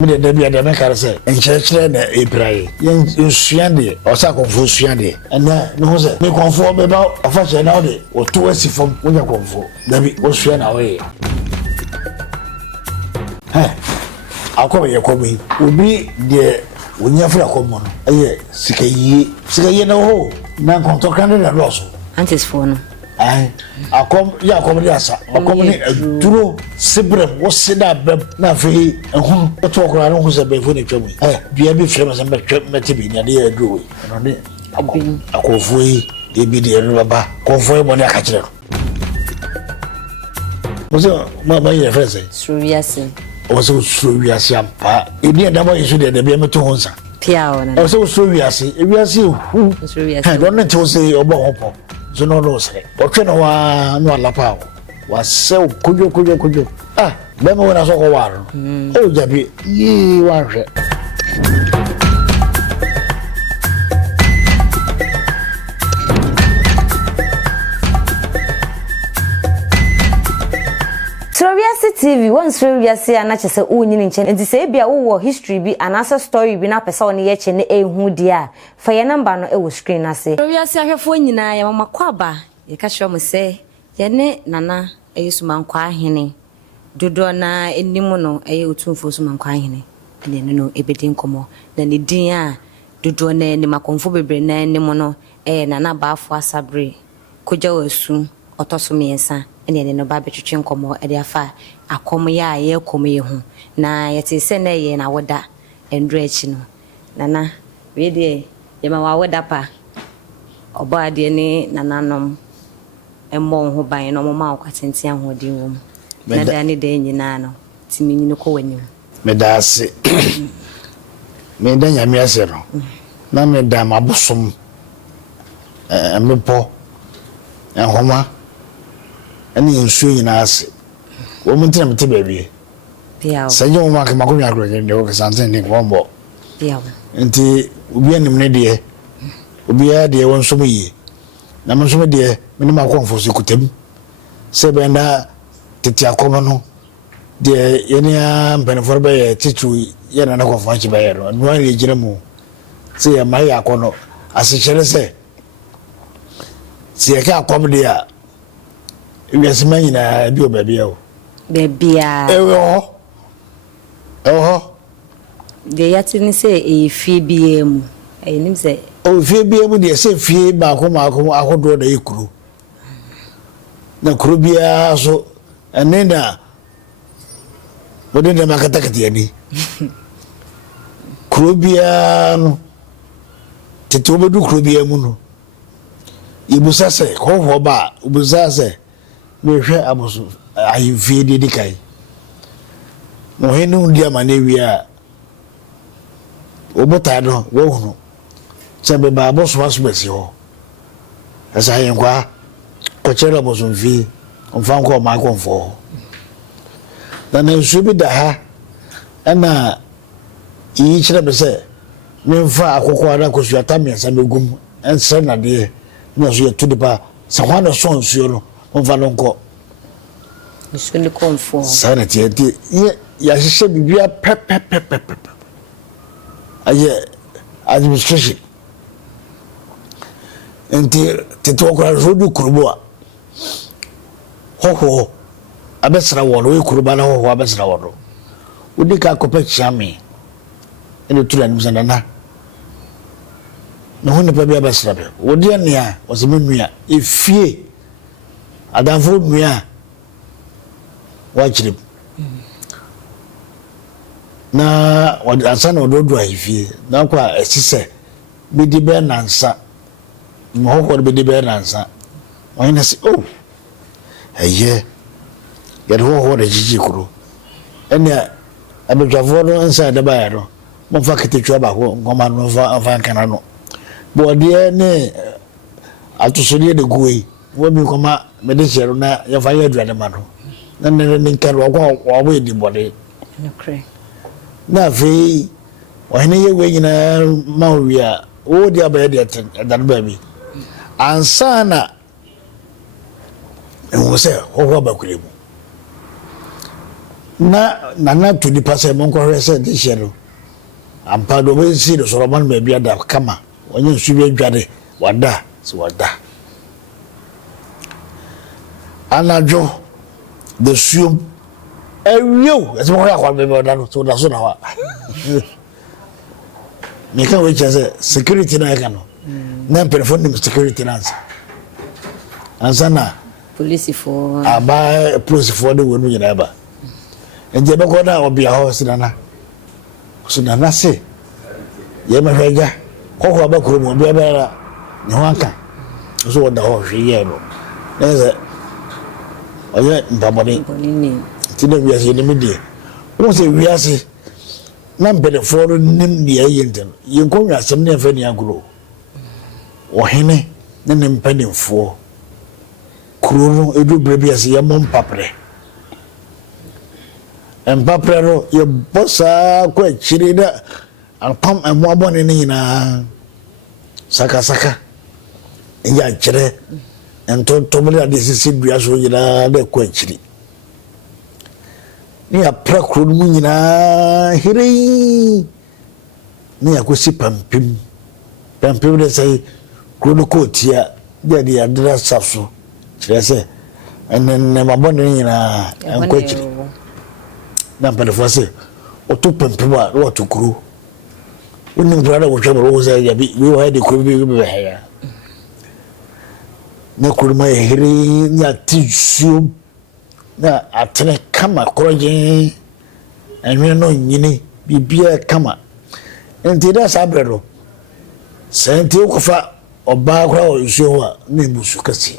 me de bia de make say enchechere na ebraye yen suande o sa konfo suande na no ho say me konfo be ba afa che na o de o to asifom wo nya konfo da bi wo sua na we akọ ye komi obi de wonya fra komo no eye sikayi na ho na konto kan na loso antes fono akom ya akom de asa akom ni duro sebrem wo seda bem na fe ehunu to okura no hu se be fo ne twam bia bi frem se be twam meti bi na de aduro no de akofu yi de bi de no baba konfo mo ne aka kire no mo mama ye frese SuroWiase o se SuroWiase ampa ebi e da mo yesu de bia meto honsa pia ona o se SuroWiase ewiase hu SuroWiase don ne to se obo hopo no no say okay no wa no alapa wa se kujo be mo na so ko waro o jabi yi wa hwe SuroWiase TV one SuroWiase anache se unyini nche enti se bia wo history bi anasa story bi na pesa one ye che ne ehu dia fa ye number no e wo screen ase SuroWiase ahwefo nyina ya mama kwaba ye ka hwe mo se ye ne nana NsumankwaaHene dodo na enimu no Otumfuo NsumankwaaHene ne no ebedin komo na ne din a dodo na ni makonfo bebre na enimu no nana baafo asabre koja wasu otoso miensa ene no ba betwetwe nkomo e de afa akom ya ye kom ye hu na yete se na ye na woda endro echi no nana we de ye ma woda pa oba de ni nananom emmo ho ban no mo ma kwatenti ahodin wo na da ni de nyina no timi nyino ko wanyim me da ase me da nyame ase no na me da mabosom mepo enhoma ani nsuo nyina ase wo muntina mete baabi piawo sanje wo maka makonya akroje ne wo kasante ne kwombo piawo enti obi anim ne de obi a de won so yi na mo so de me ne makonfo so kutam se be na tete akomo no de yene a mpenfor be ye titu ye na konfo achi be ye no no an yegire mu se ya mai akono ase chere se ye ka akomo de a wiase manyina bi obabia o bebia de yati ni se fie bia mu nim se o fie bia mu de se fie ba ko akodo da yekuru na kuru bia so enena wode de makatakati ani kuru bia no tete obedu kuru bia mu no ibusa se ho ba ibusa se me hwe aboso ayimfie de dikai mo henu dia manewi a obota no wo hunu sebe ba aboso asubesi ho asa yenkwa ko chere aboso mfi onfa nko ma konfo na nsu bi da ha ana yi chere be se me mfa akoko ara ko suata me sa begum ense na de no so yetu de ba sa hwana so nsuo no onfa no nko nsuo konfo sanity ya hihye bibia pep aye administration enti teto okra rodu kurubo a ho abesra wono we kuruba na ho abesra wono udi ka kopa chiame ene tura nim sanana no ne pa bia abesra be odi ania osemenua efie adanfo nua wachirip na asana ododo ahifie na kwa esise bidi be nansa mo ko bidi be nansa wona se oh eye yado ho de jiji kuro ene abedwavo no nsa de ba yado mo fa ketetwa ba ko ngoma no fa kana no bo de ne atosode de goyi wo mi koma me de chero na ya fa ya duane ma no na ne nkaro wa wo edi bode okay na fe o hene ye we nyina ma wi a o di abaye de dan ba bi ansa na e wo se ho ba kuremu na to di passe mon ko rese di shero ampa do be si do Solomon me bia da kama onye nsu bi adwade wada so wada anajo the suom ewiu ese mo yakwa be wada no so da so na wa me kan we chese security na ka no na perform security na ansa na police for aba police for de wonu nyina ba enje be ko na obi a ho sidana se ye ma hweja ko ba kuro mo bia bera ne ho aka so wo da ho hwe ye no neze oye mbamoni ti na wiase ni medie wo se wiase na mpede foro nim ne ayenten ye ko wiasem ne fa ni agro wo hene ne ne mpanimfo kuro no edu brebi ase ye mom papre empapre no ye bossa ko achiri da alpam amo abone ni na saka ya chire ento tomri ade sisi dua so yina da ko achiri ni apra kuro mu nyina hiri ni akosi pampim de sai kuro ko tia de adra saso chire se enen mabone ni na enko achiri na mpelefo se otu pempema wo to kuro woni brada wo twabro wo se ya bi we wa de kuro bi be haya na kuro ma hiri nya tissue na atene kama kroje enwe no nyini bibia kama enti da sabredo senti okofa oba kra o nsuo a na musu kase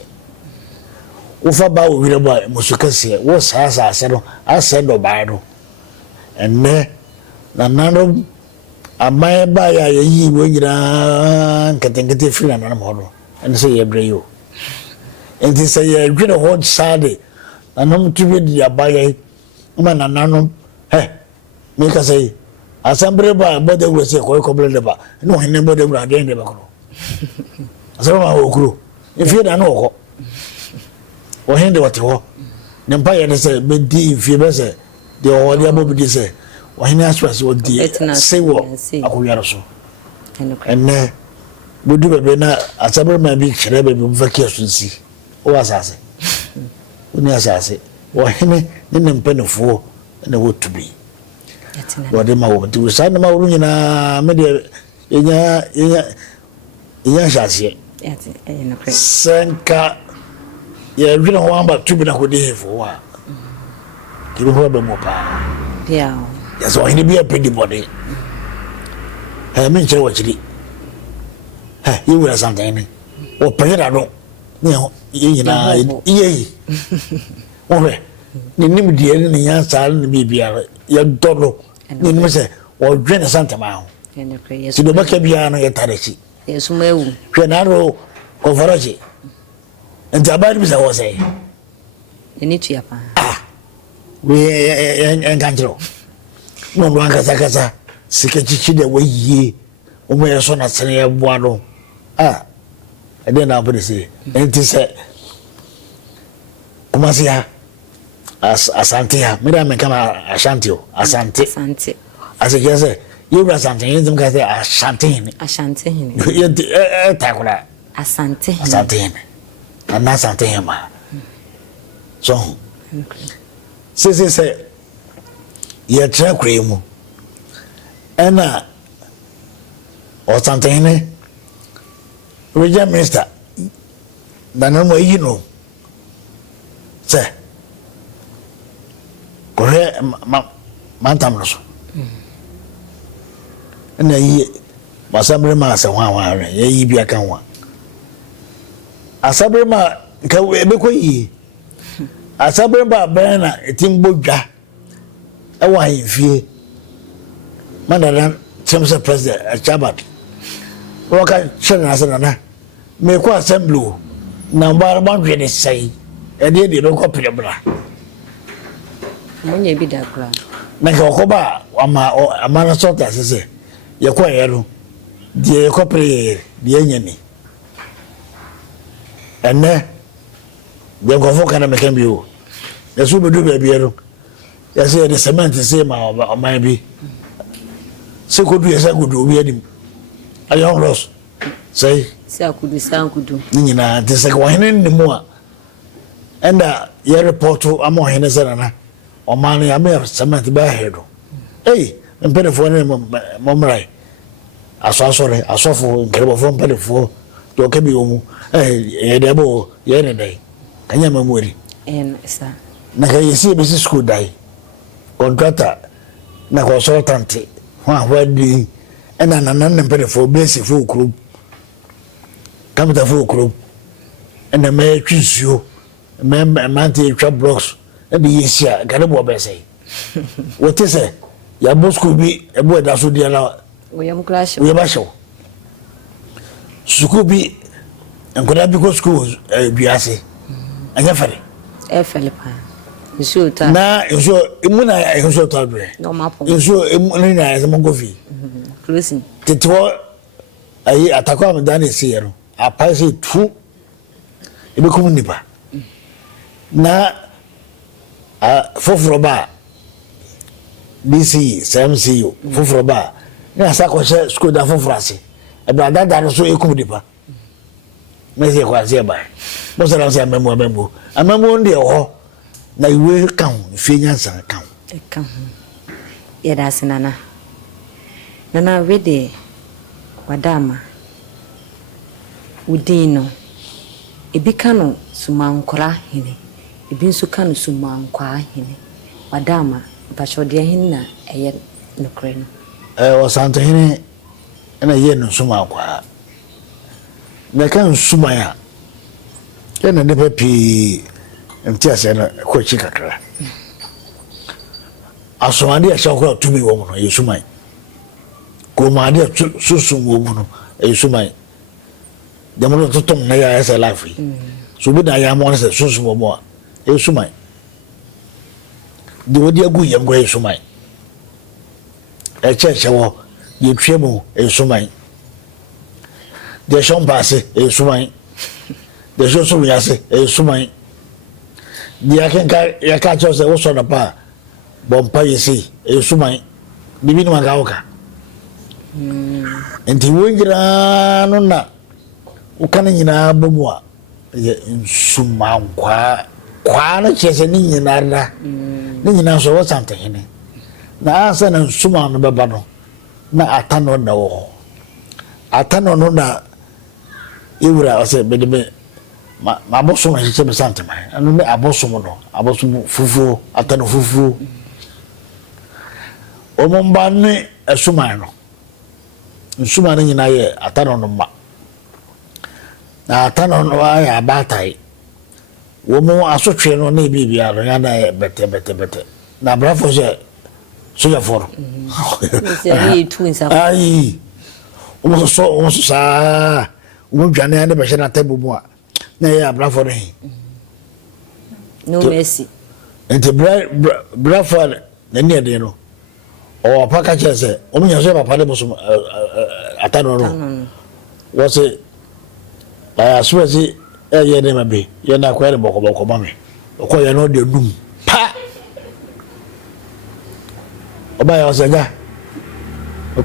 ufa ba o wire ba musu kase wo sa ase no ase do ba no enne na nano amay ba ya yi wo nyina nkete firi na mo no enne se ye breyo enti se ye dwine ho sade nanom tubi di abaye uma na nano me ka say asambre ba bode wo se ko ble ba no hene bode wo ade de ba ko asama wo kuro ifi da no ko wo hende wate ho ne mpa ye ne se be di ifi be se de o dia bo bi se o hene aswas o di se wo akoyaro so enne bodu bebe na asabre ma bi kire bebe mfaki asunsi o asase oni asase o hene ne mpanefo na wotubi wode ma wo di sa na ma wuru nyina me de enya shase senka ye dwina ho amba tubi na kodi hefo wa kibi ho be mo pa yeah ya so hini bia pedi body me nche wa chiri ye wura santene o pera no ne yina ye o be ni nim die ni nya sal ni bibia ya dodo ni nim se o dwene santama ho si do baka bia no ye tarechi yesu mewu hwe na ro ko faraji enti abadi bisa wo se ni tu ya pa we en kanjro no no kasa sikechichi de we yie o mo yeso na sene ya boa no ede na abode se enti se kuma se ya asante ya mira me kama asante asante asante you asante yin ka se asante hin yenti takura asante hin ana asante hin ma so se ye tra kremu ena o santene reja minister dana mo yi no se kore mantam no so ena yi masabre ma se hwa ye yi bia kan wa asabre ma ka we be ko yi asabre ba bena etimbodwa e wa hifie manana chemse president achabat waka chena asana me ko assembly na ba dwe ne sai e de be ko prebra munye bi da kra na ko ba ama na sota sese ye ko yero de ko pre de nyani enne de ko foka na me kan bi o yesu be du be bi yero ya say the cement say ma man bi se ko du yesa gudu obi adim ayon ross say akudu sankudu ni nyina de se ko hene ni mu a enda ye report am hene se na o man ya me cement ba hedo mpelefo ne momrai asosore asofo nkrebofo mpelefo to kebi omu ye debo ye ne dai kanya mamuri sa na ka yesi be school dai contractor na consultant wa di ena nanan mpelefo base fo kru kamita fo kru ena me twisuo me mante twa blocks e be yesia garebo be sei wote se ya bosco bi ebo da so dia la oyam clash we ba show suku bi enkoda bi ko school biase anya fare fele pa nso ta na nso imuna nso ta do no mapo nso imuna na ya mo fi closing titwo ayi atakwa am dan ese yero apa se tu ebe ko nipa na foforo ba BC SMCU foforo ba na sako she school da foforo ase e bra da no so ekum dipa mezi kwa se ba mo se na se amemo ndi ho na iwe kan fe nyansa kan ya da sinana nana wede wadama udino ebi kanu SumankwaaHene ebi nso kanu SumankwaaHene wadama bachode hinna eye nokre no wasante hene ena ye no Sumankwa na kan sumaya ena ne papi ntiase na ko chikakra asomade ashakwa tumi wo no ye sumai ko maade susum wo no ye sumai demono totom na ya esa lafi so bi da ya mo se susum wo mo ye sumai de wodi agu yem go ye sumai cheche wo ye twemu ye sumai de shon passe ye sumai de SuroWiase ye sumai dia ya ka chose wo so na pa bompa yesi ye sumai bibi no magaoka enti wongira no na ukana nyina bomu a ye Sumankwaa na chese ni nyina ra ni nyina so wasante hene na asa na Suma no beba no na atano na wo atano no na iwura ose bedebe ma boso na chiche besante mai anu me aboso fufu atano fufu omomba ne Suma no Suma no nyina ye atano no ma na atano no ya abatai wo mo asotwe no na bibia no ya na bete na brafo je soja foro se twins ai o so sa o dwane ande be na tabu mu a na ya brafo ne no mercy ente brafo na ne de no o paka chese o nya so papa de boso atano no wo se aswezi ye ne mabe ye na kwere boko mame ko ye no de dum pa oba ya osaga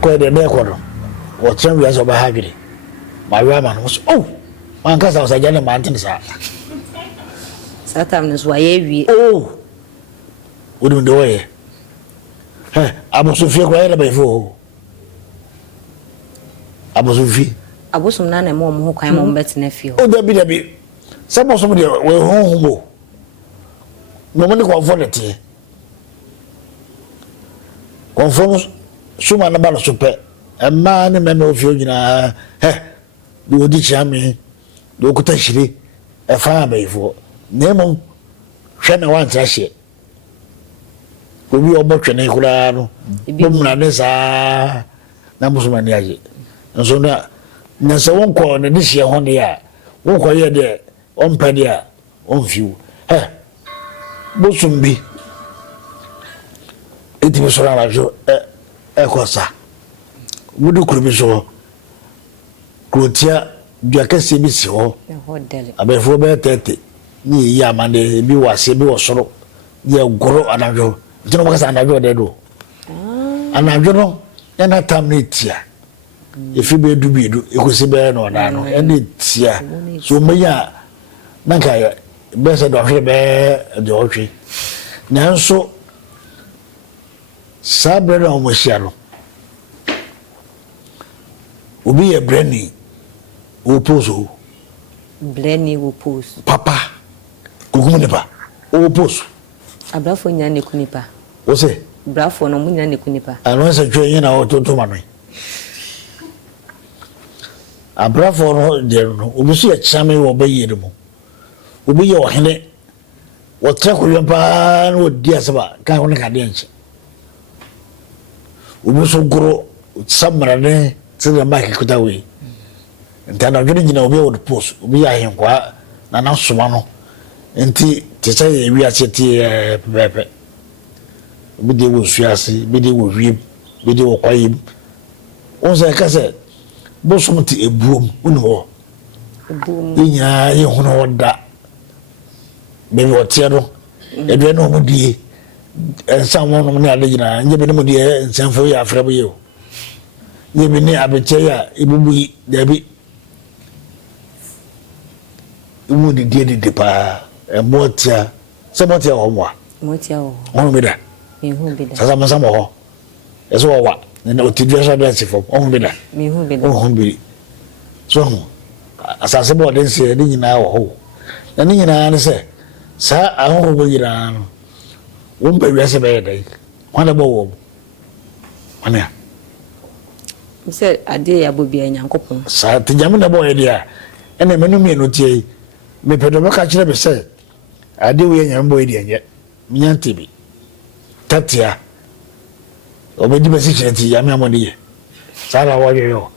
ko de be ko no wo tren wi aso ba hagire ma wi ama no so man ka sa osaga ne man tin sa satam no so aye wi wodi ndo ye abosu fie ko ye ba ifo abosu fie abosum na mo ho kwan mo betena fie o dabi sabosom de we honhumo no mo ne ko vonete konfon Suma na balo sope emma ne me ofio nyina do odi chiame do kuta shiri e fa ba ifo nemo hwe na wan trahye obi obotwe ne kura no bomna ne sa na musuma ne aje nso na se won ko ne dihye ho ne ya won ko ye de on pade a on fiu bosumbi eti bo sora la jo ko sa wudu kuru bi so krotia duakase bi si ho abefo be tete ni ya mande bi wase bi wosoro ye goro anajo nti no wakasa anadwo de do anadwo no na tam na tia efi be du bi du ekosi be no na no na tia so meya nanka ya be se do hwe be de ohwe nanso sabre na mo hia no obi ye brani oposo bleni oposo papa kukumu ne pa oposo abrafo nya ne kunipa wo se brafo no munya ne kunipa ano se twa yin na otonto ma no abrafo no de no obi so ye chame wo ba yire mu obi ye ohene wo tra ko yompa no di asaba kan ho ne ka de nche obi so goro samra ne tse ma ke kuta we ntana dwene nyina obi wo post obi ya henkwa na na soma no enti te say wi acheti pepe obi de wo suase bi de wo wiem bi de wo kwayim on se ka se bo so mti ebuom unwo ebuom nya ye hono woda be wo tie do edwe no mo die ensa mo no ne ade nyina nye be no mo die ensanfo ya afrabo ye o nye be ne abeche ya ebubu dabi umu di die pa motia se motia wo mo motia wo ono bida mi hu bida sasa mo samo ho eso wa na otidwe so dance fo ono bida mi hu bida ono bida so asase bo den se ni nyina wo ho na ni nyina ne se sa ahụ bo yira no wo mba wiase be dai wana bo wo wana se ade ya bo bia nyankopon sa te jam na bo ye dia ene menu mi no tie me pedo be ka kire be se ade we nyam bo ye dia nye nyante bi tatia obedi be si kire ti ya me amode ye sa la wo yo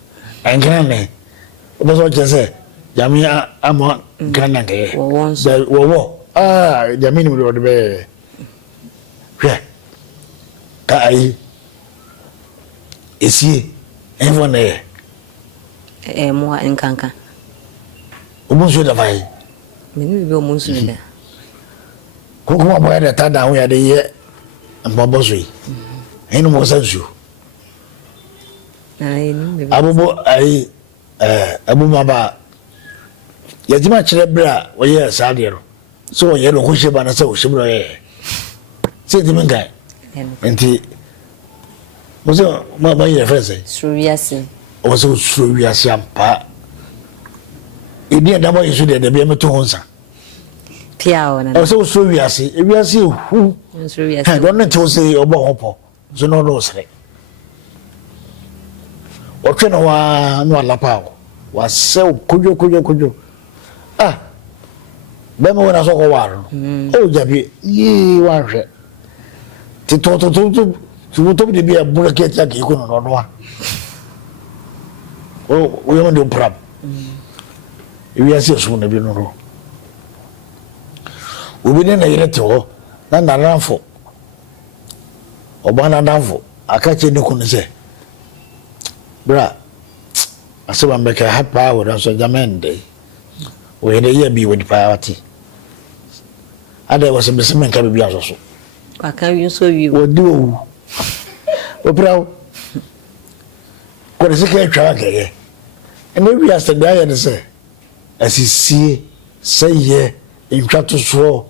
enkran ne obo so che se jami amo kana ke wo jamini mdo be hwe ka ai esi evone mo nkanka omunsu da fai menu bi omunsu da ko kuma boya da tada ho ya de ye mbabo so yi enu mo sansu ai ni be abubo ai abumaba yajima kire bra wo ye saade ro so ye no hohye ba na se hohye bro ye se di menga enti mo se ma ye fese SuroWiase o se SuroWiase ampa idi da mo yesu de be meto honsa pia ona o se SuroWiase ewiase hu SuroWiase ha don to se obo hopo so no no sre o twe no wa no alapa wa se kujo bema wona so ko waro o jabi yi wa hwe ti to de bia bucket ya ke ko no no o yo ndo prab wi asi so na bi no ro obi ne na yire te ho na naranfo obana danfo akache ne kunu se bra aseba mbeka hapa wo so jamende we ne ye bi wo di priority ada was be semen ka bi aso so aka wi so wi wo di owu o prawo ko se ke twa ka ye ene wi aseda ye ne se asisi seye intwato so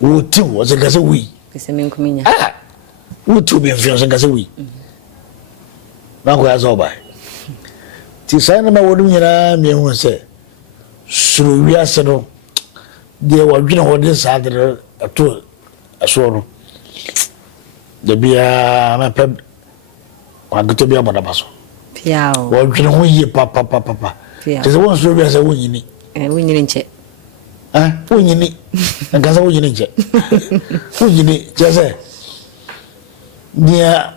wo ti wo se ka se wi se men kuminya wo tu be mfio se ka se wi na ko ya zo ba ti sai na ma wo dum nyina mi hu se SuroWiase no de wa dwena ho de sadre ato asoro de bia ma pe kwa gito bia boda baso piao wa dwena ho yi papa te se won SuroWiase wo nyini wo nyini nche wo nyini nka se wo nyini nche wo nyini je se dia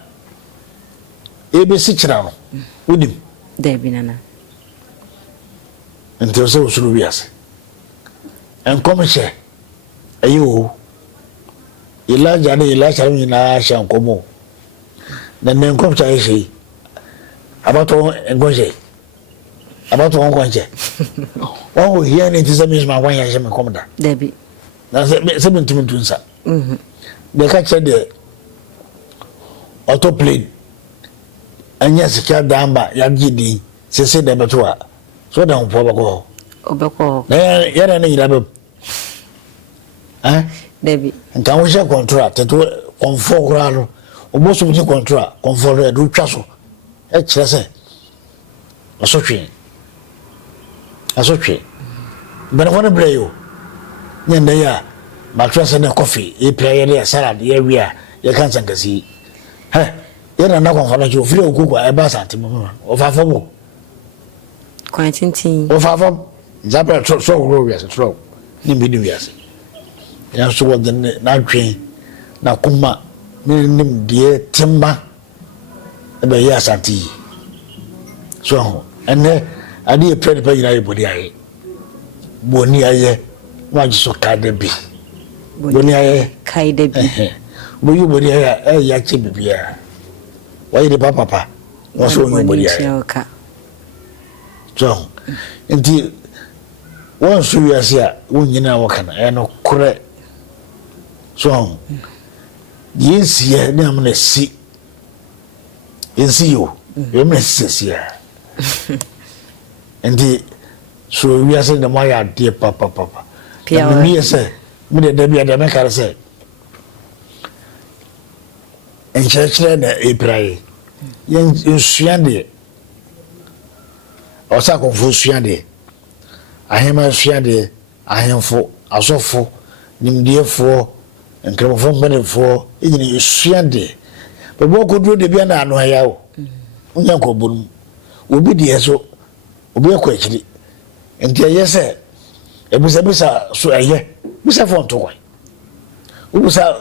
ebesi kira no wodim de binana nti so SuroWiase enkomche ayo ilaja ne ilaja mi na sha nkomo na ne nkomcha eshi abato engonje abato ngonje o hiya ne ti sami ma wan ya je me komda debi na se bintu tunsa they catch the auto plane and yes ka damba ya gidi se de beto a so da mpo bako obeko na ya na nyira be Debbie nka wo share contract to Komfuo kura no oboso mu contract Komfuo re do twa so e kire se asotwe bana wona breyo nyenda ya mattress na coffee e prayer ya salad ya wia ya kan sankasi yana na Komfuo na jo firi okuku e ba sante mo o fa fo kwantintin o fa fo zabra so glorious so ni bi ni wiase ya so won na dwen na kuma nim die timba e be ya sante so ene ade e pray pa yina e boni aye wa jiso ka de bi boni aye kai de bi bo yu boni aye ya che bibia wa yi de papa wa so yu boni aye so enti won SuroWiase a won nyina wo kana e no kore so yesi ye na amna si yo yo me si ya enti SuroWiase na mo ya de papa pia mi se mi de bia de me kare se en church na Ibrahim yen suande o sa Komfuo suande ahema suande ahemfo asofo nimdiefo enkremofo mbenefo ejini suande bebo ko duro de bia na ano ya o unya ko bonum obi de eso obi akọ akiri enti ayese ebusa so aye busa fon to kwa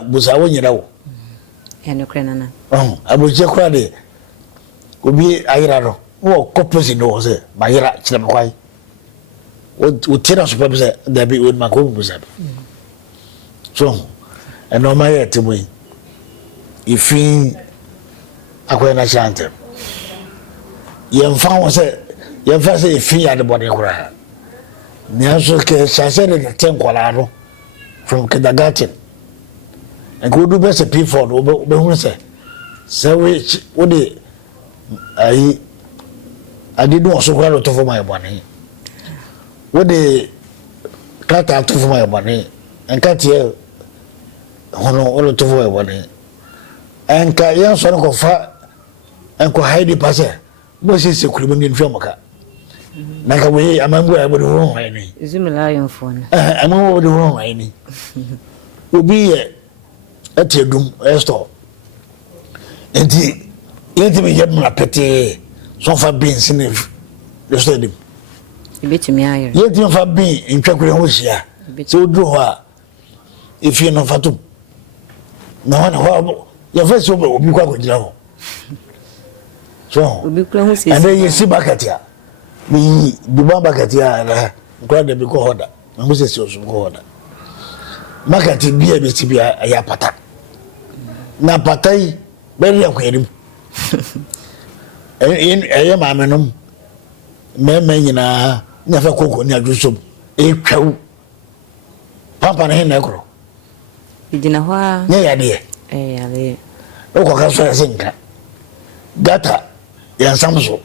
busa wonyira wo eno krenana aboje kwa de obi ayira no wo koposi no se mayira kire kwai o tira so pebse da bi won mako busa so eno maye timoyi ifin akwai na chante yemfa wo se yemfa se ifin ya de bode kura ni aso ke chase de tenkola no from kindergarten and go do best P4 obe hu se we de ai adidu oso kwaro to for my bone we de kata to for my bone enka tie hono olo to for my bone enka yan so no fa enko haidi pase mo se kulimo ngi nfamaka naka we amambu ya bodo ho haini izumila yonfona amambu bodo ho haini obi ye atedum esto enti yenti me yem na pete so fa bin sinif le stadium ibetimi ayo yenti fa bin ntwakure ho hia so duro ho a ifi no fatum na wana ho ya fa so obi kwa gojira ho so obi kura ho sisi ande yesi bakatia bi bakatia na kwa de bi ko hoda mo sisi osu ko hoda makati bia beti bia ya pata na patai beri akwerim eye maamenom meme nyina nya fa koko ni adwosom etwaw papa na hena ekro igina hwa nya ya de ya de o ka so yasinka data ya samso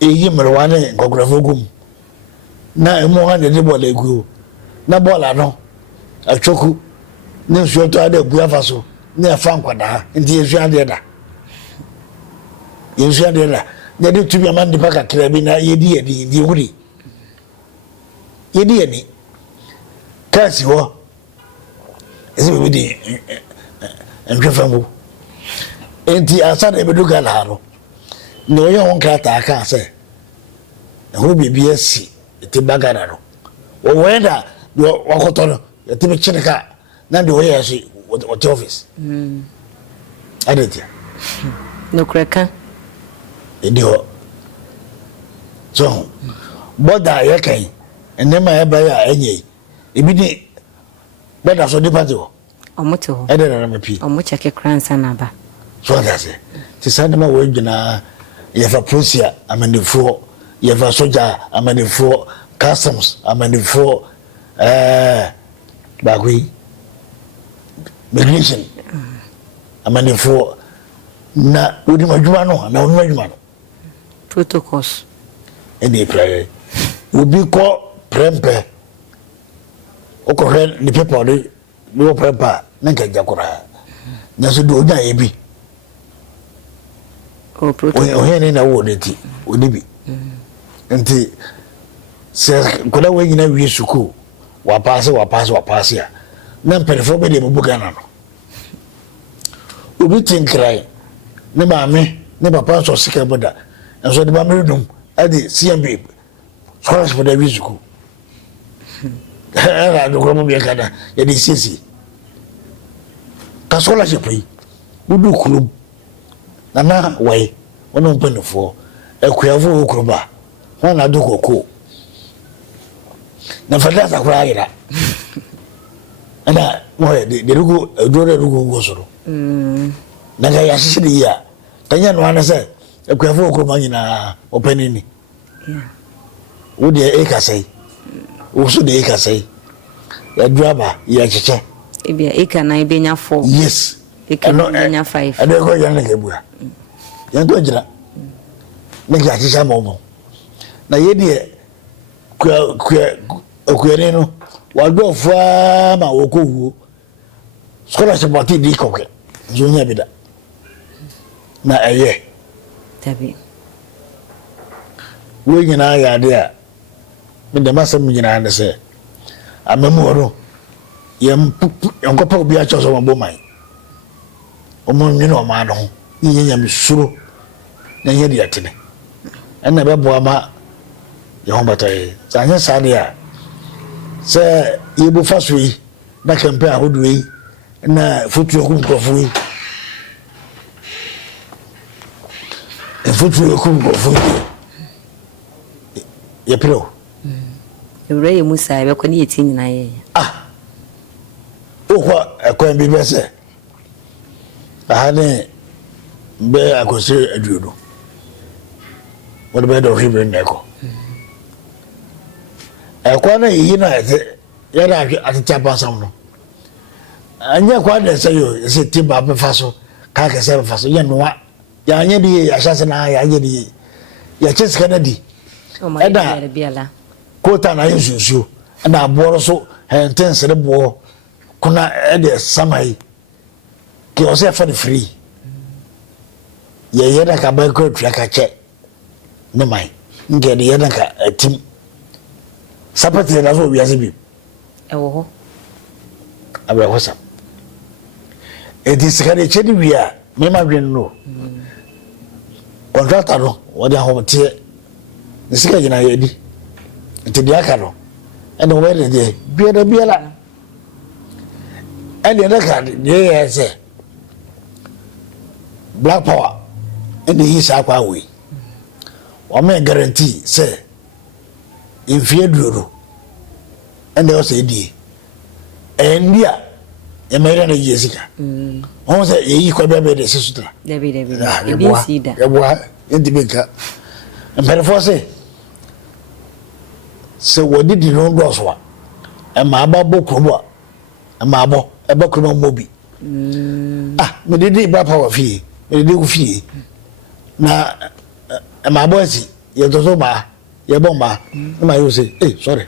eyi mrwane ngografo gum na emu ha de bola egu na bola no achoku ne nsuo to ade bua fa so ne fa nkwada ndi yesu ade da ne de tubi amande paka krabi na yedi ndi huri yedi kasi ho ese be di enfefamu enti asade be do gala haro ne oye won krata aka se ho bibi asi ti bagara no o weda do wakoto no yatimi chineka na de oye asi o the office adetia no kreka edio so boda yakai enema eba ya enye ebidi boda so dipati o omoto ho ede na mepi omocha ke kransa na ba so that's it ti sandema wo dwuna yefa prosia amandefo yefa soja amandefo customs amandefo bagui migration amanefo na odi madwuma no na odi madwuma no protocols ene prayer obi ko prempe okohwe ni paper de no prepare na nka jakora na so do nya ebi o protocol o hene na wo de ti odi bi nti se kola we nyina wi suku wa pass ya na mpelefo be de bubuga na no obi tinkrai ne maame ne papa so sika boda enso de ba meredum ade CMB scholarship for the wi suku era do ko mo bi kada ya di sisi ka scholarship yi udu kulum na wai wono mpelefo ekuyavo okuruba wana do koko na fada sakura ayira ana mo de rugo rugo gosoro na ga ya sisi ya tanya no ana se ekuyafo okuruba nyina openini wodi e kasai wo de e kasai ya draba ya cheche ebia e kana e benya 4 yes e kana benya 5 ade ko ya na gebua ya to jira na ga cheche mo na yedi kuyere no wado fa ma wokowo scholarship party di koke zonya bida na eye tabi we nyina ya de a me de masam nyina na se amamu oro yem enkopa obi a choso mbo mai omo nyina o ma no nyenya mi suro na yedi atene ena be bo ama Yahombatai, Sanya Sadia, Sir, you will first we, that compare who do we, and foot your cook of we, and foot your cook of we. Your pillow. You ray Musa, I can eat in I. Ah, oh, what I can't be better. I hadn't bear I could say a judo. What about the Hebrew Neco? Ekwana yi na ya da atitaba sam no anya kwa da sayo se tiba be faso ka ka se faso ya noa ya anya di ya shase na ya anya di ya chese kanadi eda biala kota na yusu na aboro so intense de bo kuna ede samai ke o se fa free ya yeda ka ba ko twa ka che ne mai nge de yeda ka tim sapati na so wiase bi ewo ho abra hosa edisikade chedi wia me ma dwen no contractor no wodi ahote nisika gina yedi ntidi aka no ene wo de biela ene na ka de yese black power ene yi sa kwa we o me guarantee say infie duro ende o se di endia e mera na yesika on se yi kwa bebe de sesutra debi ebi sida eboa endi beka mperefo se wodi di no do so e ma aba bokrobo e ma abo e bokrobo mobi me didi ba power fee me didi ku fee na e ma abo si ye to so ba ye bomba ma you say sorry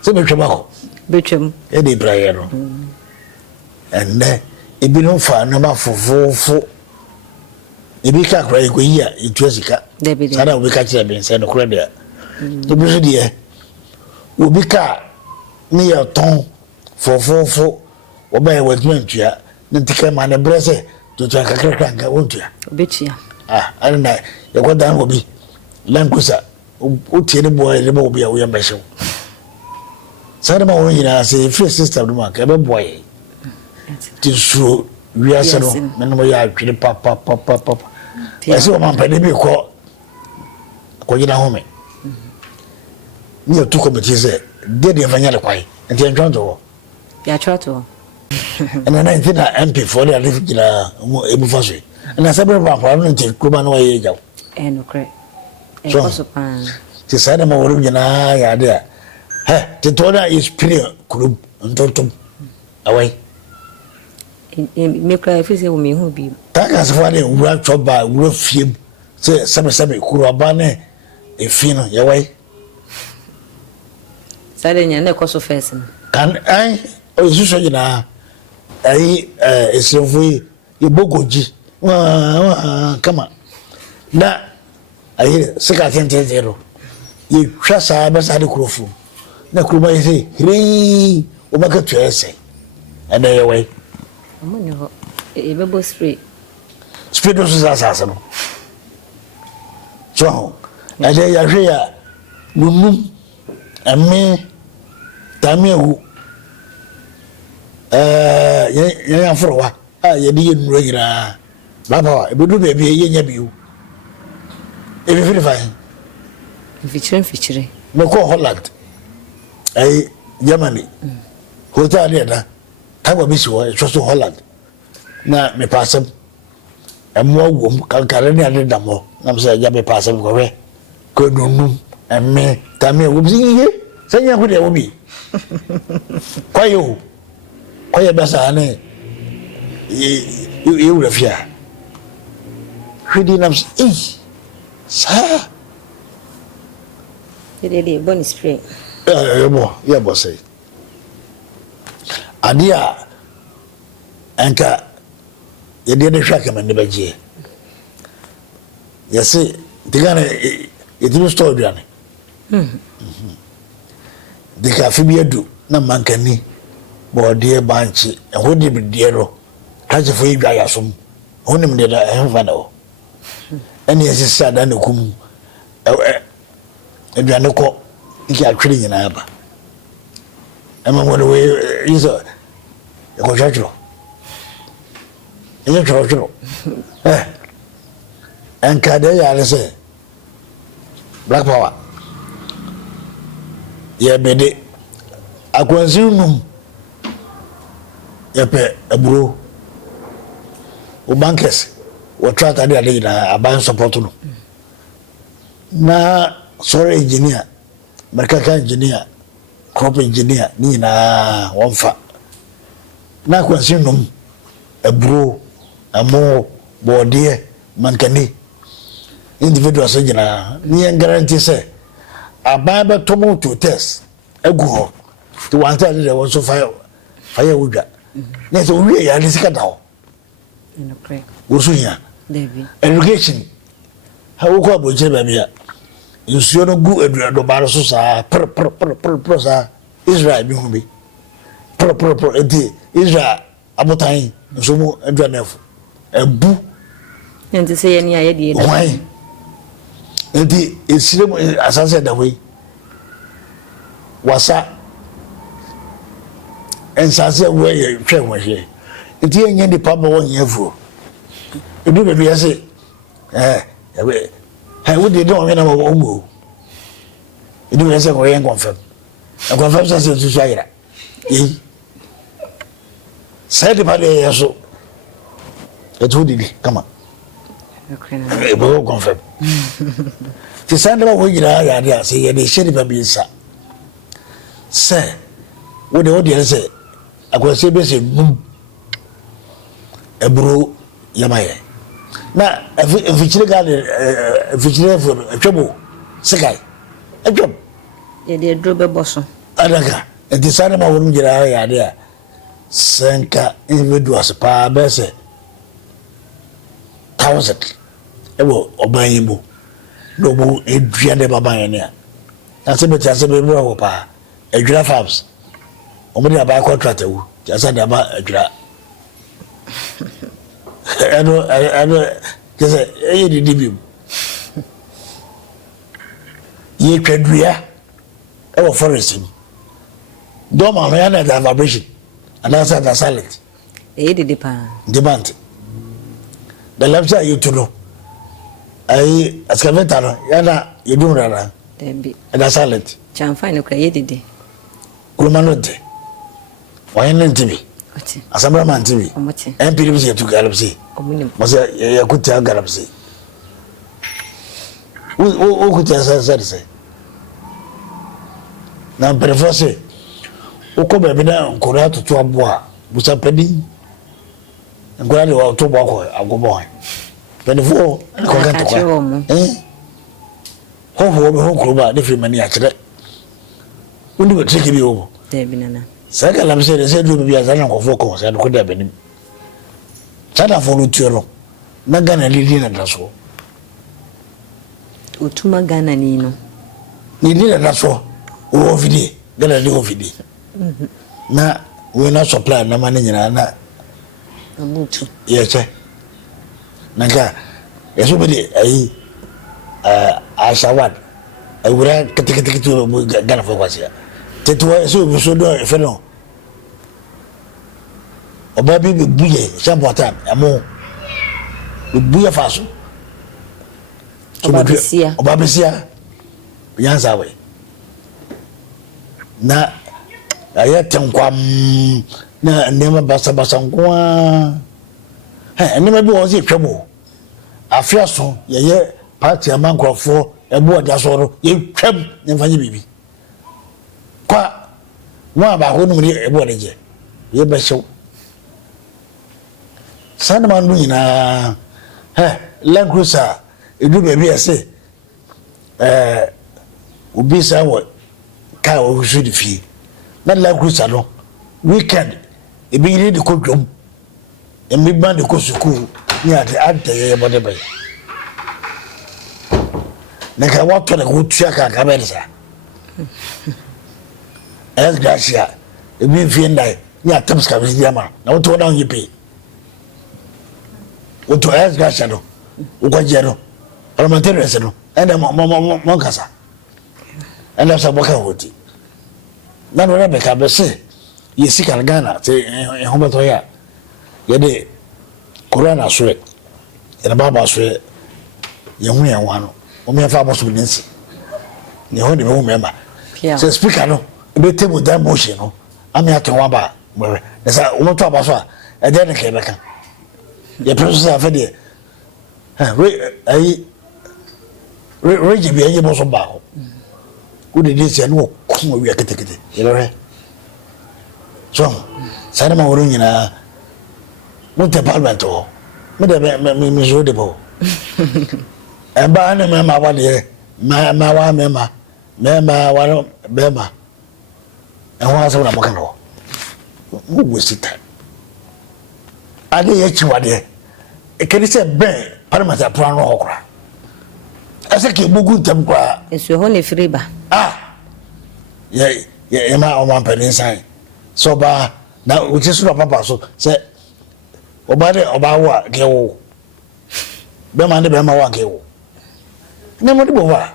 se be twemako betwem e dey prayer no and then e bi no fa na ma fofofo e bi ka kra e ko yi a etu asika sada obi ka kire ben se no kra de to bi so de obi ka ni ya ton fofofo oba e wadmantua ntika ma na brese to to kakra nka wontua obetia ana ye ko dan obi lankusa o tiene boy le bo bia wo ya mbehye sada ma won yina se free system do ma ka be boy ti SuroWiase no me no ya atwere papa ese o man pade bi ko yina home ni o to committee se de fanya le kwai enti en twanto ya twato and then I think MP for the live gina ebu faso and I said ba no nti kuba no ye jaw no kre so pan ti sada ma woro gina ya de ti toda is pretty club ntontom awai me cry if say me hu bi Taka se fa ne wura choba wura fiem se sebe kuro aba ne efi no ye wai sade nya na ekoso first kan ai o suso jina ai esrefu ye bogoji kama na ai sika tente zero ye hwasa ba sa de kurofu na kuruma ye se hiri o maka twese ana ye wai amoni ho e bebo spray do sa no so ade ya hwe ya nunum ame tamiehu ya forowa ye di ye nuro nyina baba e bedu be ye nya biu e be fine fichire me ko Holland ai Germany hotel there na tawo bi so e so Holland na me passam emo wom kankare ni ade damo na me say ja me passam ko we ko nunum ame tamiehu bi ye sanya ko de wo bi kwayo basa ne you refia hwidi nam sa dede boni spray ya bo say adia anka ye de hwa kama ne bagie yesi digane ye dinu store duane dika fibiadu na mankani bode banchi ehodi bidiero kaje fo yidwa yasom honim de da ehfa na o eni esisa da na kum eduane ko iki atwere nyina aba ema mo de we iso ko chachro ene chachro enka de ya le se black power ye bede akwansinum yepe aburo o bankers o trata de ade na aban support no na sorry engineer markaka engineer crop engineer ni na wonfa na akwansinum aburo amo bode mankani individual so jina ni guarantee say ababa tomo to test egu ho to wanta de won so fire wudwa na so wi ya lisika dawo no pray wosunya David education ha wo ko aboje ba bia nsuo no gu eduado ba so sa pro sa Israel bi hu bi pro edi Israel abotan nso mu eduanef ebu enti se ye ni aye die da why enti esire mu asase da we wasa ensase we ye hwe hwe enti enye di papa won yefu edu be bi ase we dey don we na mo mu edu be ase ko yen confirm say to shayira sai de pale yeso etu di kama e bo confirm ti sande ba wo gira ya dia se ye de sheri ba bi sa se wo de se akwase be se num ebro yamaye na efichire ga efichire fo atwebo sekai atweb ye de dro be boso adaka ti sande ba wo gira ya dia senka individuals pa be se 1000 ebo obanyibo no bu edua de baba yen ya na se be bro pa edura farms omudi aba contract ewu jasa de aba edura ano kese eye di dibi ye twadua ewo forest do ma no ya na da vibration and that's the silent eye di pa demand the left side you to know ai excavator no yana yedum rara dembi and silent chamfa ne kwa yedide kurumanote wayene ntibi oti asambra man ntibi omote empiri bi yetu galapsi omunim mose yakutia galapsi o kutia sa na perforce o ko be na nkora toto aboa busapadi ngora de wa to boko agobo han benefo ko kan to ko ho be ho ko ba de fi mani a kire undi be triki bi o de binana saka la mse de se do bi azana ko foko sa ko da benim sada fo lu tuero na gana lili na daso utuma gana nino ni lili na daso o vidi gana de o vidi na we na supply na mani nyina na abutu yeche nanga yeso be de ai ashawad awura ketekete gana fo kwasia tetuwa so do efelo oba bi buye champotan amo buye faso oba besia yanza we na ayatenkwam na nema basa nkwa nema bi won se twabo afia so ye party amankrofo ebu oda so ye twam ne fanye bibi kwa wa ba ho no ni ebu oda je ye be show sana manu ina langusa edu bebi ese obi sa wo ka o should fi na langusa no weekend e bi ni de ko dwom e mi ban de ko suku ni ade ye bode bay na ka wato na ko tua ka be sa gracia e bi fi ndai ni atams ka bi diama na wato na yipe wato gracia no ugwajero parliamentary no enda mo kasa enda sa boka hoti na no be ka be se yesi kan Ghana te homato ya yede corona sure ena baba sure ye hu ya wano o me fa boso binsi ne ho de ho mema se speaker no be table that motion no am ya ton ba mwe na sa o mo to abaso a e de ne ke be kan ye process afa de reji bi enye boso ba ho ku de dis ya no ko wi akete ye re so sana ma woro nyina mo te parliament o me de me zo de bo e ba na me ma wa de ma wa me ma wa no be ma e ho aso na mo kan o mo go sita ade ye chi wa de e kedi se ben parliament apron no hokra ase ke bugu tam kwa esu ho ne friba ye ma o man penin sai so ba na uche sura papa so se oba wa gewo be ma wa gewo na mo de bo wa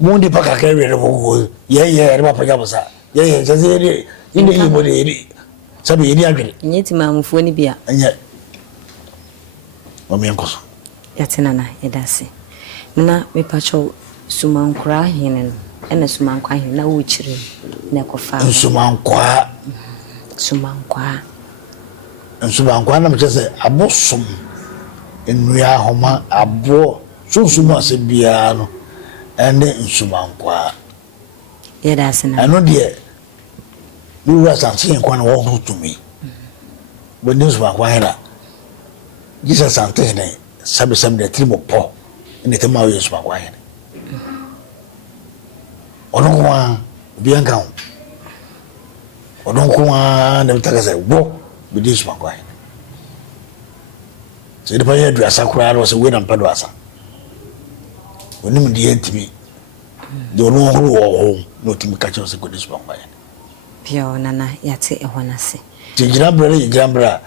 mo ndi paka ka re bo ye re ba paka bosa ye je se re inde yi bo de ri sabe yi adwene nyeti mamufo ni bia anya o mi enkoso yatina na yedase na me pacho NsumankwaaHene no ena NsumankwaaHene na wo chire na kofa Nsumankwaa na mchese abosom enua homa abo sunsumu ase bia no ene Nsumankwaa yedase na eno de mi wa sanse nkwa na wo hutumi bo NsumankwaaHene Jesus sante ne sabe de tribo po ene tema wo NsumankwaaHene ononwa bianka ononwa na mtaka se wo bi NsumankwaaHene se de pa ye du asakura ro se we na mpado asa onim de yentimi de ono huru wo no timi ka che se ko NsumankwaaHene pia nana yate ehonase ti jirambra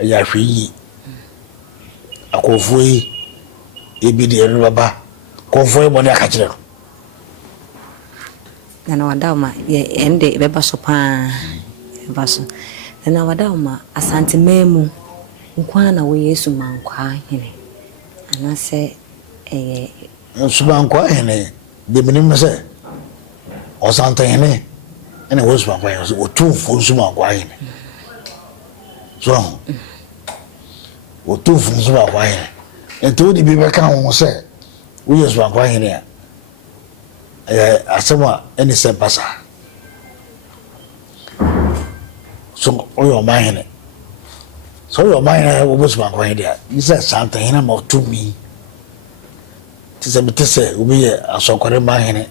ya hweyi akofoi ebi de ero baba konfoi mo ne akachire nana wadawma ye ende beba so pa baso nana wadawma asante memu nkwa na wo NsumankwaaHene anase NsumankwaaHene de minim se osante hene ene wo NsumankwaaHene Otumfuo NsumankwaaHene so Otumfuo NsumankwaaHene ento di bi beka ho se wo NsumankwaaHene asema ene se pasa so oyo mahene so your mind I will bust my coin there. You said something him of to me. Tis a bit say we a so correct mahine.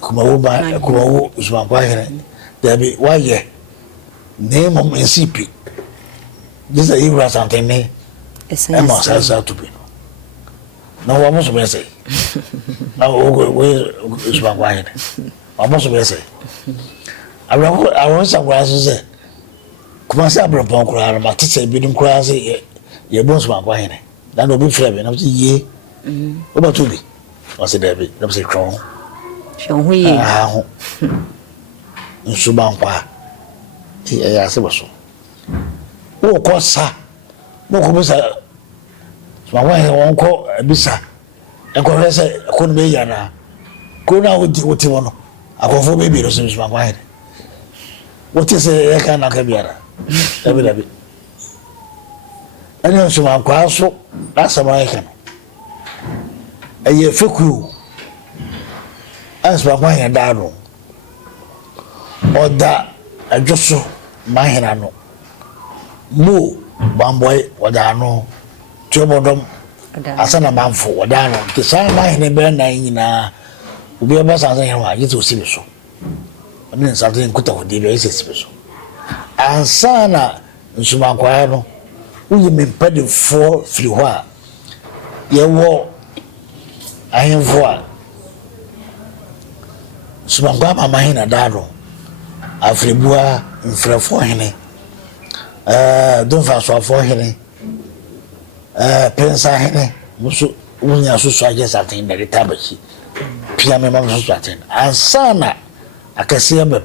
Kumawu NsumankwaaHene. There be why ye name of NCP. This is a something ne. Emma says to be. No one must be say. Now we NsumankwaaHene. I must be say. I want some grass to say. Kumasa Abrapon Kura, my teacher bidding crazy, your bones NsumankwaaHene. That will be fair, and I was ye. About to be. Was it David? That was a crown. Show we NsumankwaaHene. I say so. Oh, Cossa. No Kumasa NsumankwaaHene won't call a bisa. And Coressa couldn't be yana. Go now with what you want. I go for baby or NsumankwaaHene. What is a kind of cabiana? Every and NsumankwaaHene, that's American. A year for you. As NsumankwaaHene Dano. Or that I just saw my hand. No, Bamboy, Wadano, Chobodom, Asana Bamfo, Wadano, the same mahine Bernina will be about something I get to see so. And then something good of the basis. And Sana NsumankwaaHene, we mean petty for Fluwa. Ye war, I am for NsumankwaaHene mahina Dano. Afribua NsumankwaaHene. Don't fast for him. NsumankwaaHene, Musu, Unya Susa, something that the tabachi. Piame Mamma, and Sana, I can see him.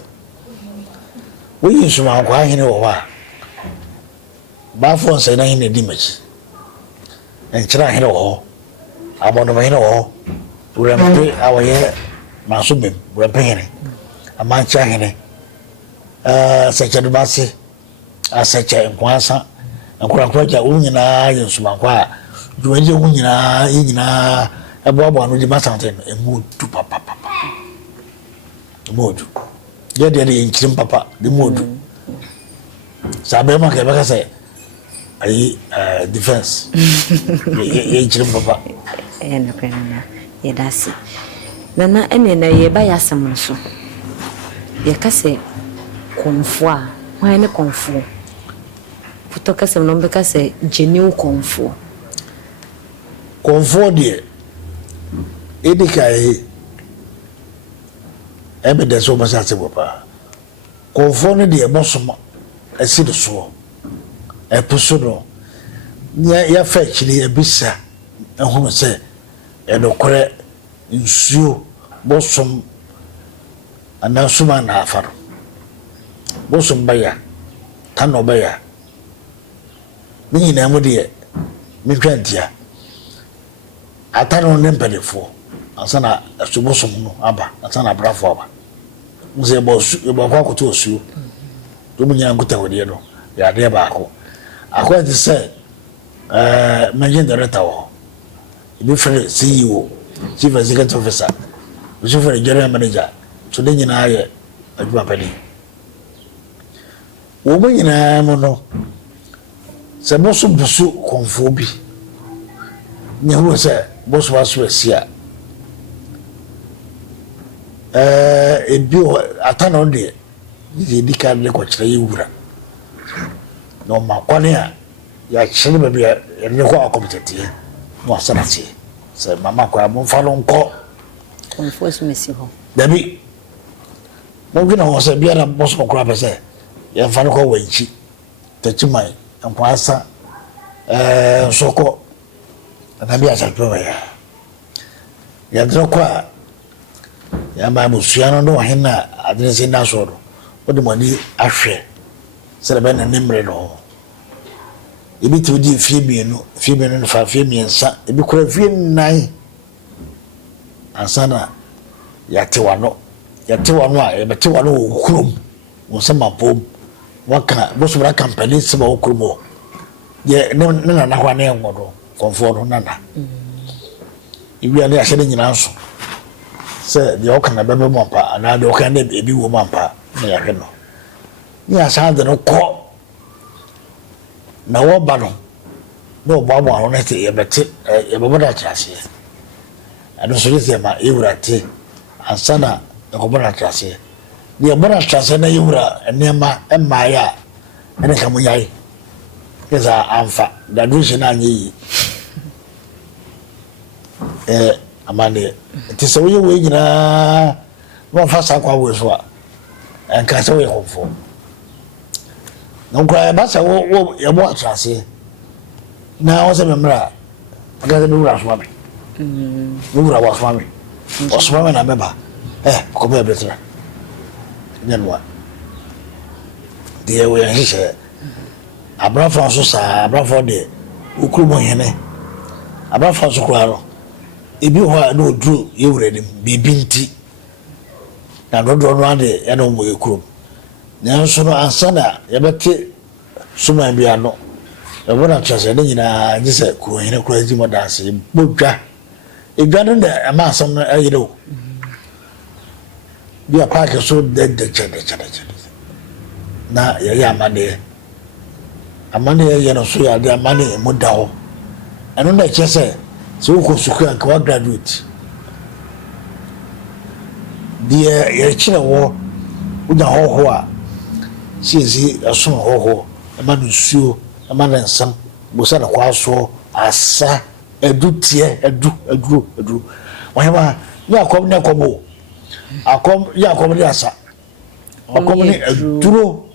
We NsumankwaaHene over Bafon said in the damage. And China, I'm on the main or Rampe, our year, Masubim, Rampene, a manchahene, such a massy. Asacha enkwasa enkwakwaja unyina NsumankwaaHene duwaje unyina yina eboabo no di masante emodu papa emodu de nkirim papa de modu sabe ma ke baka say ayi defense ye nkirim papa na pena ye dasi na ene na ye ba yasam no so ye kase Komfuo NsumankwaaHene Komfuo kutoka se mnombe kase genuine Komfuo de edikai ebe so ba sase papa Komfuo ne de bosom asidi so epuso no ya fa chiri ebisa ehunu se edokore nsuo bosom anasuma na afaro bosom baya tano baya ni na mu de me twantia atano ne mpelefo asana asubosom no aba asana brafo aba nze bo kwa kuto osuo do munya nkuta wode no ya de ba ako akwa de se managing director wo ibi fere CEO chief executive officer chief general manager so de nyina ye aduma padi wo mo nyina mo no se boso busu Komfuo bi nya ho se boso waso asia ebi atano de di kan le ko kire yewura no makwane a ya kire ba bia ne ko akompetete no asanati se mama ko amfa lo nko Komfuo smesi ho dabi mo gina ho se bia na boso ko kra pese ya fa ko wanchi tachimai ankwasa soko na bia sa pro ya drokwa ya ma musuano no hena adresi na so odi mani ahwe se be na nimre no ebi to di fie mienu no fa fie miensa ebi kura fie nai ansana ya tewano a ebe tewano okrum wo sama pom waka bosubra company se ba okrumo ye ne na kwa ne ngodo Komfuo no nana ibi ale ahye ne nyina so se de okana bebe mompa ana de okana ebi wo mompa na ya hwe no ni asande no ko na wo ba no no babo ano na te yebete yebeboda trase ado so yesi ma ewurate ansana yebeboda trase ni yebeboda trase na yewura enema emaya ene kamunyai kesa amfa da dushi na anyi amane ti so ye we nyina no fa sa kwa we so a enka se we Komfuo no kwa ba sa wo ye bo atrase na wo se memra aga se wura so me wura wa so me o so me na beba ko be betra nyanwa de we hise abrafo so sa abrafo de ukurumo hene abrafo so kwaro ebi ho na odru yewure nim bibinti na dodo no ade ya no mo ekurum na so no ansana yebete suma bia no ebona chase ne nyina gise ko hene ko azi mo danse bodwa edwa no da ama asam no ayiro bia park so de chede na ya amane ye no so ya de amane mo dawo eno na chese so ko suku an ka graduate dia ye chira wo uja hoho a siezi aso hoho amanu suo amana nsam bosa na kwaso asa edutie edu wahema ni akom ne kobo akom ya akom ni asa akom ni eduro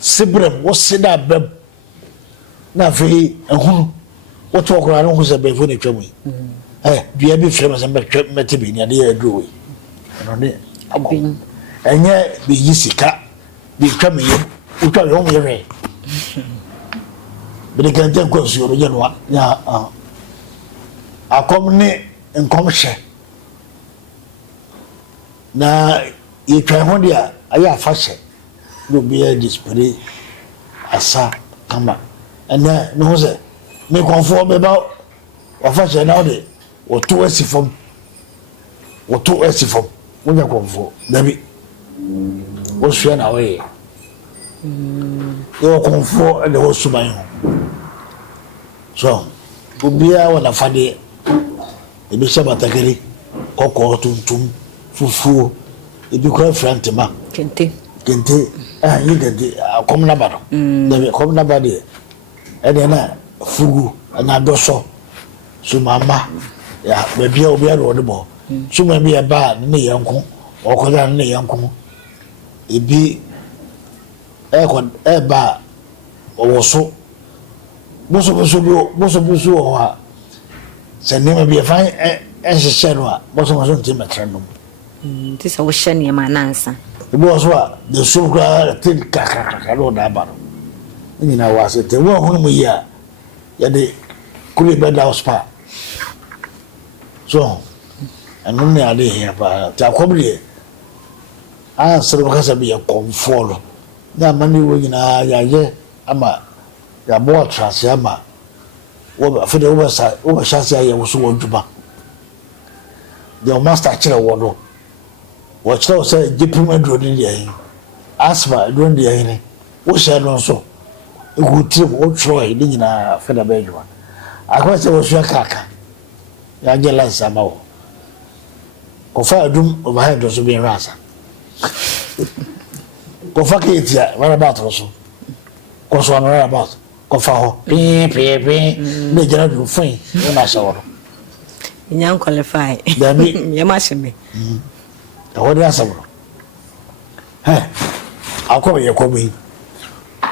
sibrem wo sida bem na fe ehunu wo to okra no hu se be fo ne twam bia bi frem se mete bi ni ade ya eduro we no ne akom enye bi yisika bi twam ye utwa yo mo ye bi kan ten ko suro je no ya akom ni nkomhye na ye twa ho dia aya afahye no be display asa kama ena no ho se me Komfuo be ba afahye na ode woto asifom wonya Komfuo dabi wo hwe na we yo Komfuo ele wo suman ho so obia wala fade ebi shabatakeri kokko tuntum fufuo ebi kwa frantema kente yigede akomna baro dabi komna bade ede na fugu na doso sumama ya bebia obi aro de bo suma bi eba ne yanko okoda ne yanko ebi eba owoso boso o ha se ne bi fa enhye no a boso nti metrano ti so wo hye ne ma nansa ebi so a de so kra tin kaka no da ba no ni na wase te wo hono mu ya ya de kule beda spa so anu ne ade hia pa ta komre a sero kasa bi ya Komfuo lo na mani wo nyina ya ye ama ya bo trase ama wo fa de wo shase ya wo so wo djuma the master chira wo do wo chira say jipima dro ni dia asma dro ni dia ni wo sha no so egutire wo troy ni nyina fa da ba djuma akwa se wo so kaka ya gela sama wo ko fa dum o ba do so bi rasa ko fa ke tia wala ba to so ko so na wala ba ko fa ho pe ne jara du fun na sha nyan qualify dabi ya mashime wodi asabro akọ ye kobi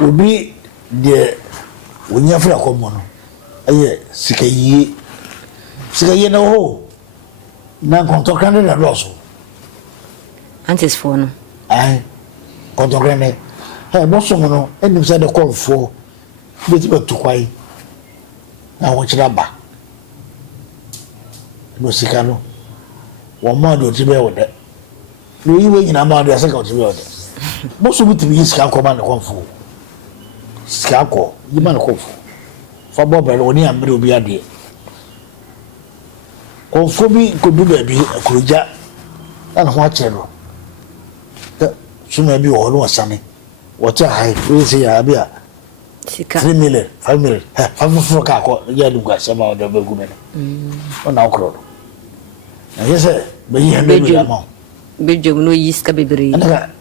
obi de wonya fra komo no aye sikayi na ho na kontokande na loso antes for no kontokande boso no enim se de Komfuo beti betukwai na wo kira ba no sikano wo ma do ti be wode no yiwe nyina ma do asaka ti be wode boso bi ti bi sika ko ma na Komfuo sika ko yi ma na Komfuo fa bo bele oni amre obi ade Komfuo bi ko du ba bi akuruja na ho achero suma bi wo no wasane wota hai we se ya bia 3 million 5 million ha fa ka ko ya du kwa sema o do be gu me no na okro na yese be yi hande be ama be jom no yiska bebere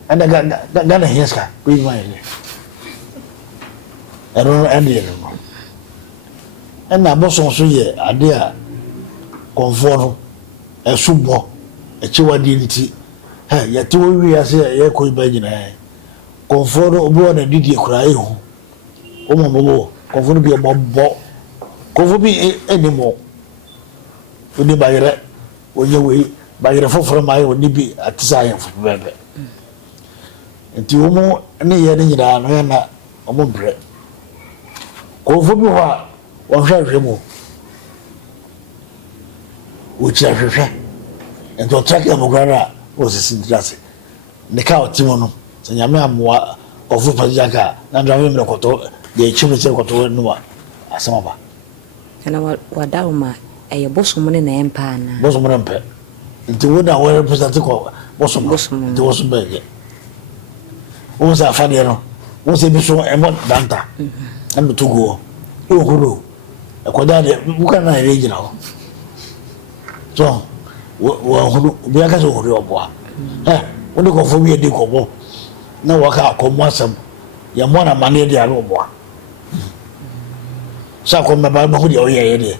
anda ga na yeska ku yi mai ero andi no na boso so ye ade a Komfuo no esubo echiwadi nti ha ya ti wo wi ase ye ko iba nyina Komfuo no obo na didi kura ehu o mo mo Komfuo bi bo Komfuo bi enimo oni bayire onye we bayire foforo mai oni bi atisa yen fofo bebe nti wo mo ne ye ne nyina no ya na o mo bre Komfuo bi ho wo hwehwe mo uchi ahwehwe ento track ya mugara osisi ndase ne ka otimo no se nyame amoa ofu pajaka na ndawe mle koto de chimu se koto no asema ba kana wadauma eye bosom ne na empa na bosom ne empa nti wo na wo represent ko bosom nti wo so bege wo sa fa de no wo se bi so emo danta am to go e horo e koda de buka na ere gina ho so wo horo bi aka so horo obo wo de Komfuo bi e de kobo na wo ka akomo asam ya mo na mane de aro obo sa ko me ba mo de o ye de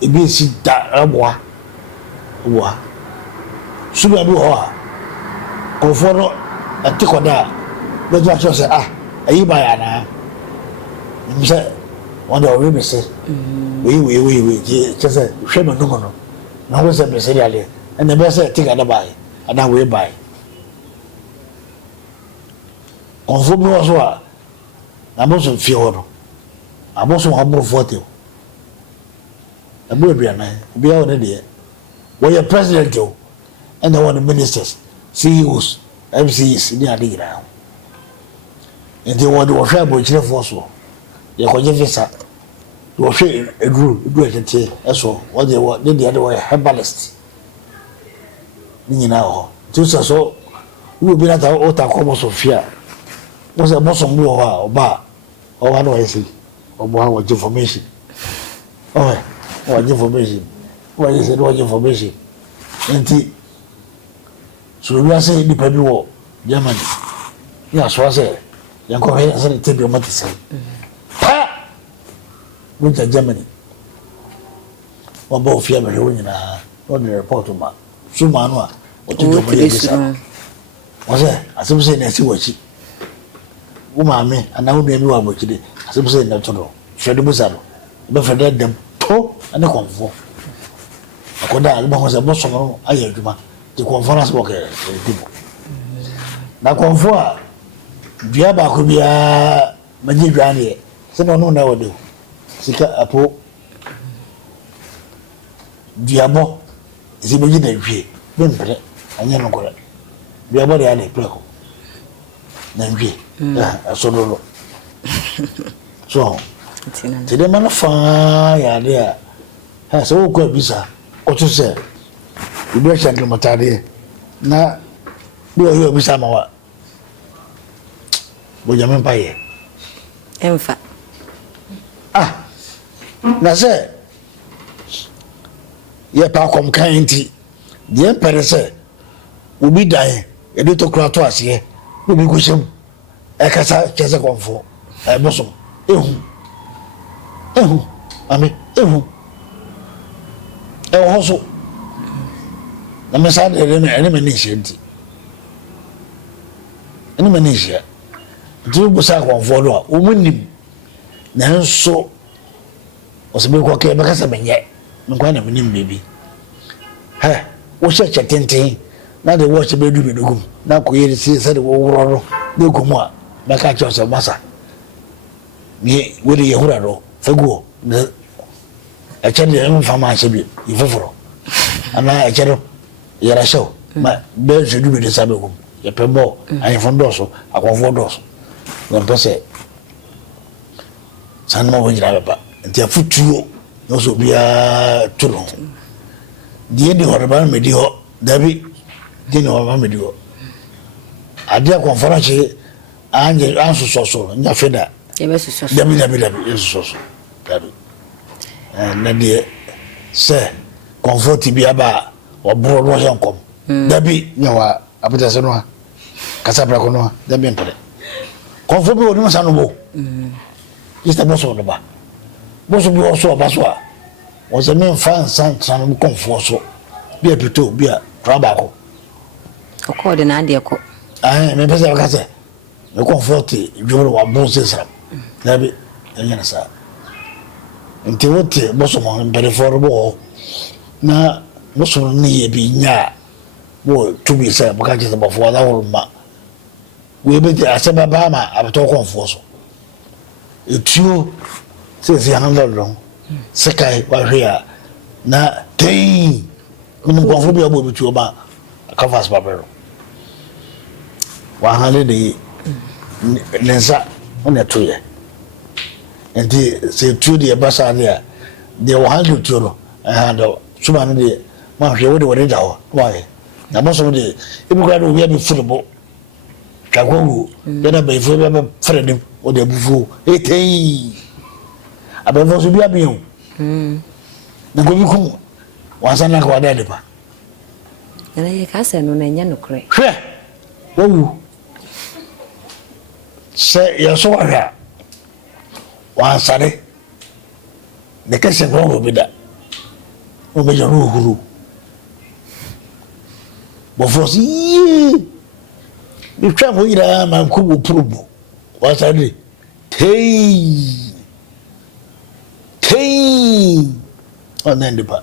e bi si da obo suba bi ho a Komfuo no atikoda be do aso se ayi ba ya na mse wọ́n dọ̀ orí mi sí wíwíwíwí jẹ́sẹ̀ ṣé mi númọ̀ nù náà wọ́n sẹ́ mi sí ìyàlẹ̀ ẹni bẹ́ẹ̀ sẹ́ tí kàdá báyìí adáwọ̀ báyìí Komfuo bí wọ́n sọ à àbọ̀sùn fi wọ́n nù àbọ̀sùn wọn bọ̀ fọ́ọ̀tì o ẹgbẹ́ ìbí àná ìbí àwọn ní deɛ wọ́n yẹ president o ẹni wọ́n ní ministers CEOs MCs ní adé yìí nti wọ́n di wọ́hwẹ́ àbọ̀kyerẹ́ fọ́ so yẹ kọjá visa wọ́hwẹ́ eduru ẹ̀kẹ́tẹ́ ẹ̀sọ́ wọ́n di wọ́n ní deɛ de wọ́n yẹ herbalist ní nyinaa wọ̀ tí ó sẹ́ so wíwọ́ bí náà ó ta kọ́ bọ́sọ̀ fíà wọ́n sẹ́ bọ́sọ̀ mbú wọ̀ hɔ a ọba náà wọ́n yẹ sí ọba wọ́n jẹ́ information wọ́n jẹ́ information wọ́n yẹ sẹ́ wọ́n jẹ́ information nti SuroWiase nipa bi wɔ Germany ní asọ́ sẹ́ yẹn kọ́ hẹ́ sẹ́ni tẹ́bi ọmọ ti sẹ́yìn wọ́n jẹ́ Germany wọ́n bá òfin àmì ìwé nyinaa wọ́n di report ma súnmọ́ àánú a wọ́n ti jọmọ́ yẹ bisa wọ́n sẹ́ àsèmùsẹ́ ní ẹ̀sìn wọ̀chí wọ́n maame anáwó ní ẹ̀mí wà wọ̀chí dé àsèmùsẹ́ ní ẹ̀tọ́ dọ̀ fẹ́ẹ́ bisa lọ ẹ̀bẹ́ fẹ́ẹ́ dẹ́ dẹ́m tó ẹni Komfuo akọ́dá àlùbọ̀ wọn sẹ́ bọ́ sọ̀rọ̀ ayé ẹ̀dwuma ti Komfuo náà sọ̀rọ̀ kẹ̀ẹ́ ẹ̀dìbò na Komfuo a dua baako biara magye dua ne sɛnɛ ɔno na wɔde sika apo duabɔ ɛsɛ bɛgye na dwie bɛmpere anyɛ no kɔrɛ duabɔ de ade prɛko na dwie ɛsɔdoro so nti dɛ ma no faa yɛ ade a sɛ wokɔ abisa kɔto sɛ ebi ahyɛ nkrematadeɛ na bi ɔyɛ abisa ma wa bojame mpa ye emfa na se ye pa kom kan nti de pere se obi dan e do to kura to ase obi ko shem e kasa chese Komfuo e bosom ehu ami ehu e ho so na me sa de ene me ni hye nti busa Komfuo do a omunim nanso osebe ko ke be kasa menye nkwa na menim bebi wo hye tenten na de wo hye be du bedugum na ko yeri si se de wo woro no de gumu a be ka che so masa ni wo de yehura do faguo na a che de mfa ma hye bi ifoforo ana a che do yera show ma be je du be de sabe gum ye pembo ayi fondo so Komfuo do so non pese sanma wajira baba nti afutuo no so bia tuno die de horba medi ho dabi die no horba medi ho ade conference anje anso so nya feda Yebesuso. Dabi yesuso. Dabi. Na de se comfort bi aba obro no yankom. Dabi nyawa abutase no ha. Kasa bra ko no ha. Dabi mpere. Comfort bi woni masa no bo. Ista boso no ba. Boso bi oso ba so a. Wo se men fan san san comfort so. Bi apito bi a traba ko. Ko de na de ko. Me pesa ka se. Me comfort joro wa bon se sram. Dabi yana sa. Nti wote boso mo mpere for bo. Na boso ni ye bi nya. Wo to be say baka je ba fo da wo ma. We be aseba ba ma abeto comfort so. Etuo se handle long. Sekai wa hia na ten kunu comfort bi abo betuo ba canvas babero. Wa hale de lensa ona toye. Enti se tuo de basa de de wa handle tuo no handle suma no de ma hwe wo de wo de dawo why na boso de ibu kwa do we be football kagongo yana be fo be fredim o de bufu etei abevo so bia bion na go bi ku wansana ka wada de pa na ye ka se no na nya no kre hwe wo se ya so wa wansare de ka se go bi da o be jaro huru bo fosi bi twa mo ira man ku bu probo wasare tei on the pa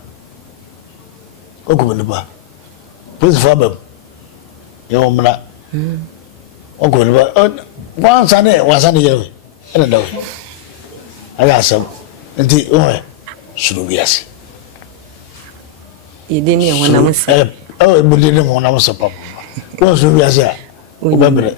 oku ne ba please fabam yo mra oku ne ba wansane yewe ene dawo aga asam nti o SuroWiase yedeni wona musa budini wona musa papa SuroWiase a o babre